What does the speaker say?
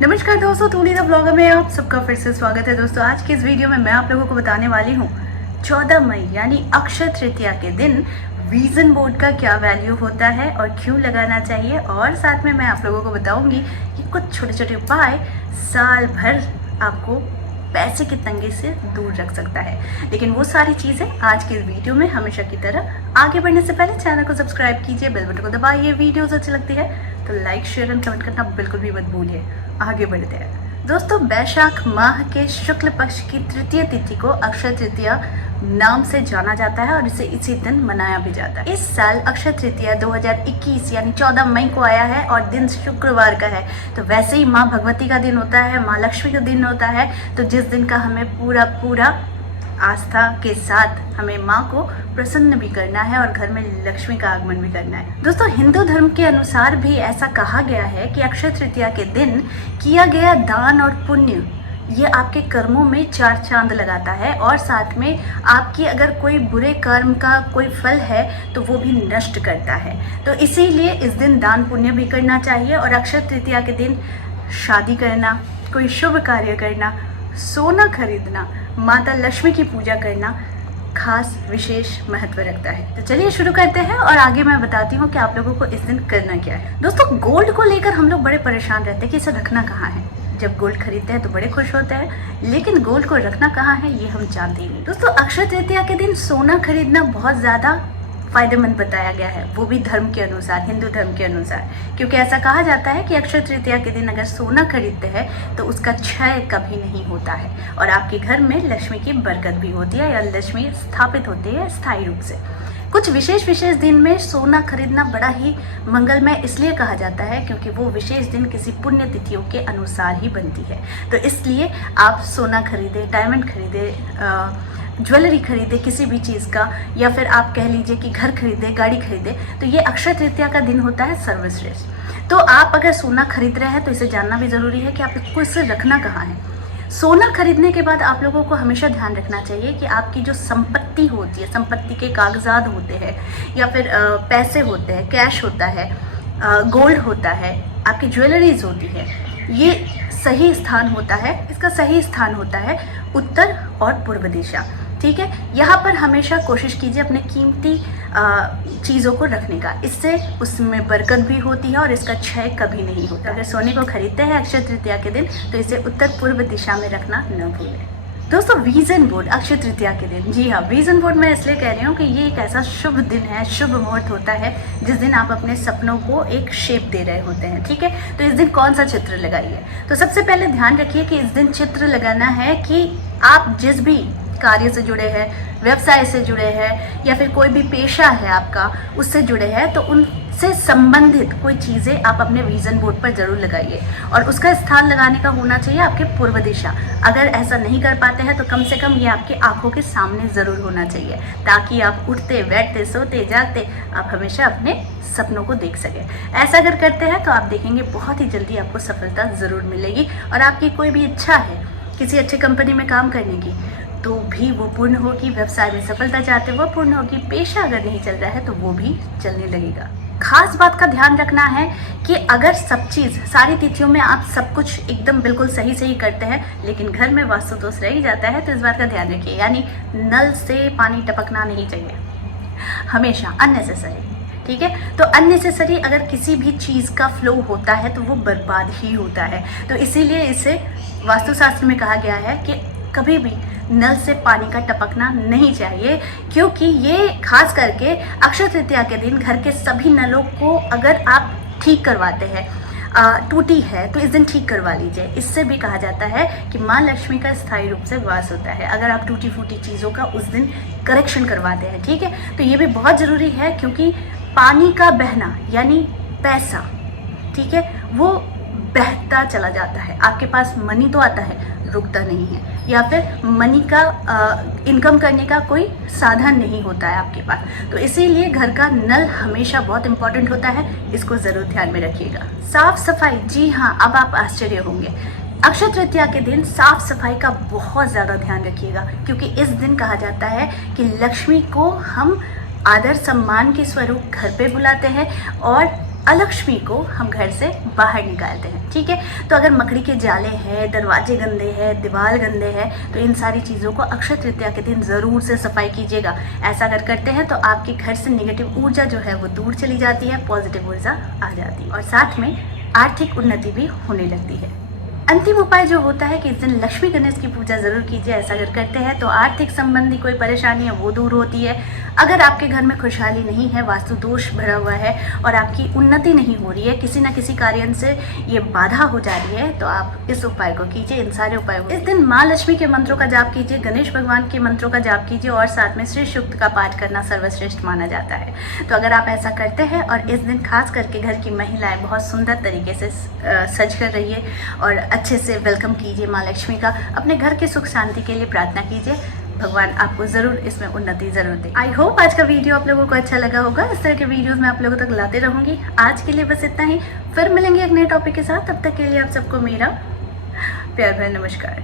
नमस्कार दोस्तों, टूनी the blogger में आप सबका फिर से स्वागत है। दोस्तों आज की इस वीडियो में मैं आप लोगों को बताने वाली हूँ 14 मई यानी अक्षय तृतीया के दिन विजन बोर्ड का क्या वैल्यू होता है और क्यों लगाना चाहिए, और साथ में मैं आप लोगों को बताऊंगी कि कुछ छोटे छोटे उपाय साल भर आपको पैसे की तंगी से दूर रख सकता है। लेकिन वो सारी चीज़ें आज की इस वीडियो में। हमेशा की तरह आगे बढ़ने से पहले चैनल को सब्सक्राइब कीजिए, बेल बटन को दबाइए। वीडियोस अच्छी लगती है तो लाइक शेयर एंड कमेंट करना बिल्कुल भी मत भूलिए। आगे बढ़ते हैं दोस्तों। वैशाख माह के शुक्ल पक्ष की तृतीय तिथि को अक्षय तृतीया नाम से जाना जाता है और इसे इसी दिन मनाया भी जाता है। इस साल अक्षय तृतीया 2021 यानी 14 मई को आया है और दिन शुक्रवार का है। तो वैसे ही माँ भगवती का दिन होता है, माँ लक्ष्मी का दिन होता है, तो जिस दिन का हमें पूरा आस्था के साथ हमें माँ को प्रसन्न भी करना है और घर में लक्ष्मी का आगमन भी करना है। दोस्तों हिंदू धर्म के अनुसार भी ऐसा कहा गया है कि अक्षय तृतीया के दिन किया गया दान और पुण्य ये आपके कर्मों में चार चांद लगाता है, और साथ में आपकी अगर कोई बुरे कर्म का कोई फल है तो वो भी नष्ट करता है। तो इसीलिए इस दिन दान पुण्य भी करना चाहिए। और अक्षय तृतीया के दिन शादी करना, कोई शुभ कार्य करना, सोना खरीदना, माता लक्ष्मी की पूजा करना खास विशेष महत्व रखता है। तो चलिए शुरू करते हैं और आगे मैं बताती हूँ कि आप लोगों को इस दिन करना क्या है। दोस्तों गोल्ड को लेकर हम लोग बड़े परेशान रहते हैं कि इसे रखना कहाँ है। जब गोल्ड खरीदते हैं तो बड़े खुश होते हैं, लेकिन गोल्ड को रखना कहाँ है ये हम जानते ही नहीं। दोस्तों अक्षय तृतीया के दिन सोना खरीदना बहुत ज़्यादा फायदेमंद बताया गया है, वो भी धर्म के अनुसार, हिंदू धर्म के अनुसार। क्योंकि ऐसा कहा जाता है कि अक्षय तृतीया के दिन अगर सोना खरीदते हैं तो उसका क्षय कभी नहीं होता है और आपके घर में लक्ष्मी की बरकत भी होती है या लक्ष्मी स्थापित होती है स्थायी रूप से। कुछ विशेष दिन में सोना खरीदना बड़ा ही मंगलमय इसलिए कहा जाता है क्योंकि वो विशेष दिन किसी पुण्य तिथियों के अनुसार ही बनती है। तो इसलिए आप सोना खरीदे, डायमंड खरीदे, ज्वेलरी खरीदे किसी भी चीज़ का, या फिर आप कह लीजिए कि घर खरीदे, गाड़ी खरीदे, तो ये अक्षय तृतीया का दिन होता है सर्वश्रेष्ठ। तो आप अगर सोना खरीद रहे हैं तो इसे जानना भी ज़रूरी है कि आप इसको इसे रखना कहाँ है। सोना खरीदने के बाद आप लोगों को हमेशा ध्यान रखना चाहिए कि आपकी जो संपत्ति होती है, संपत्ति के कागजात होते हैं या फिर पैसे होते हैं, कैश होता है, गोल्ड होता है, आपकी ज्वेलरीज होती है, ये सही स्थान होता है, इसका सही स्थान होता है उत्तर और पूर्व दिशा। ठीक है, यहाँ पर हमेशा कोशिश कीजिए अपने कीमती चीज़ों को रखने का, इससे उसमें बरकत भी होती है और इसका क्षय कभी नहीं होता। अगर सोने को खरीदते हैं अक्षय तृतीया के दिन तो इसे उत्तर पूर्व दिशा में रखना न भूलें। दोस्तों विजन बोर्ड अक्षय तृतीया के दिन, जी हाँ विजन बोर्ड मैं इसलिए कह रही हूँ कि ये एक ऐसा शुभ दिन है, शुभ मुहूर्त होता है जिस दिन आप अपने सपनों को एक शेप दे रहे होते हैं। ठीक है, तो इस दिन कौन सा चित्र लगाइए। तो सबसे पहले ध्यान रखिए कि इस दिन चित्र लगाना है कि आप जिस भी कार्य से जुड़े हैं, व्यवसाय से जुड़े हैं या फिर कोई भी पेशा है आपका उससे जुड़े हैं, तो उनसे संबंधित कोई चीज़ें आप अपने विजन बोर्ड पर जरूर लगाइए। और उसका स्थान लगाने का होना चाहिए आपके पूर्व दिशा। अगर ऐसा नहीं कर पाते हैं तो कम से कम ये आपकी आंखों के सामने ज़रूर होना चाहिए, ताकि आप उठते बैठते सोते जागते आप हमेशा अपने सपनों को देख सकें। ऐसा अगर करते हैं तो आप देखेंगे बहुत ही जल्दी आपको सफलता ज़रूर मिलेगी। और आपकी कोई भी इच्छा है किसी अच्छे कंपनी में काम करने की तो भी वो पूर्ण होगी, व्यवसाय में सफलता चाहते वो पूर्ण होगी, पेशा अगर नहीं चल रहा है तो वो भी चलने लगेगा। खास बात का ध्यान रखना है कि अगर सब चीज़ सारी तिथियों में आप सब कुछ एकदम बिल्कुल सही करते हैं लेकिन घर में वास्तु दोष रह ही जाता है, तो इस बात का ध्यान रखिए। यानी नल से पानी टपकना नहीं चाहिए हमेशा, अननेसेसरी। ठीक है, तो अननेसेसरी अगर किसी भी चीज़ का फ्लो होता है तो वो बर्बाद ही होता है। तो इसीलिए इसे वास्तुशास्त्र में कहा गया है कि कभी भी नल से पानी का टपकना नहीं चाहिए, क्योंकि ये खास करके अक्षय तृतीया के दिन घर के सभी नलों को अगर आप ठीक करवाते हैं, टूटी है तो इस दिन ठीक करवा लीजिए। इससे भी कहा जाता है कि माँ लक्ष्मी का स्थायी रूप से वास होता है अगर आप टूटी फूटी चीज़ों का उस दिन करेक्शन करवाते हैं। ठीक है, तो ये भी बहुत ज़रूरी है क्योंकि पानी का बहना यानी पैसा, ठीक है, वो बहता चला जाता है। आपके पास मनी तो आता है, रुकता नहीं है, या फिर मनी का इनकम करने का कोई साधन नहीं होता है आपके पास। तो इसीलिए घर का नल हमेशा बहुत इंपॉर्टेंट होता है, इसको ज़रूर ध्यान में रखिएगा। साफ सफाई, जी हाँ, अब आप आश्चर्य होंगे, अक्षय तृतीया के दिन साफ सफाई का बहुत ज़्यादा ध्यान रखिएगा, क्योंकि इस दिन कहा जाता है कि लक्ष्मी को हम आदर सम्मान के स्वरूप घर पे बुलाते हैं और अलक्ष्मी को हम घर से बाहर निकालते हैं। ठीक है, तो अगर मकड़ी के जाले हैं, दरवाजे गंदे हैं, दीवार गंदे हैं, तो इन सारी चीज़ों को अक्षय तृतीया के दिन ज़रूर से सफाई कीजिएगा। ऐसा अगर करते हैं तो आपके घर से नेगेटिव ऊर्जा जो है वो दूर चली जाती है, पॉजिटिव ऊर्जा आ जाती है और साथ में आर्थिक उन्नति भी होने लगती है। अंतिम उपाय जो होता है कि इस दिन लक्ष्मी गणेश की पूजा ज़रूर कीजिए। ऐसा अगर करते हैं तो आर्थिक संबंधी कोई परेशानी है वो दूर होती है। अगर आपके घर में खुशहाली नहीं है, वास्तु दोष भरा हुआ है और आपकी उन्नति नहीं हो रही है, किसी न किसी कारण से ये बाधा हो जा रही है, तो आप इस उपाय को कीजिए, इन सारे उपायों को। इस दिन माँ लक्ष्मी के मंत्रों का जाप कीजिए, गणेश भगवान के मंत्रों का जाप कीजिए और साथ में श्री सूक्त का पाठ करना सर्वश्रेष्ठ माना जाता है। तो अगर आप ऐसा करते हैं और इस दिन खास करके घर की महिलाएं बहुत सुंदर तरीके से सज कर रहिए और अच्छे से वेलकम कीजिए माँ लक्ष्मी का, अपने घर के सुख शांति के लिए प्रार्थना कीजिए, भगवान आपको ज़रूर इसमें उन्नति ज़रूर दे। आई होप आज का वीडियो आप लोगों को अच्छा लगा होगा। इस तरह के वीडियोस मैं आप लोगों तक लाते रहूँगी। आज के लिए बस इतना ही, फिर मिलेंगे एक नए टॉपिक के साथ। तब तक के लिए आप सबको मेरा प्यार भरा नमस्कार।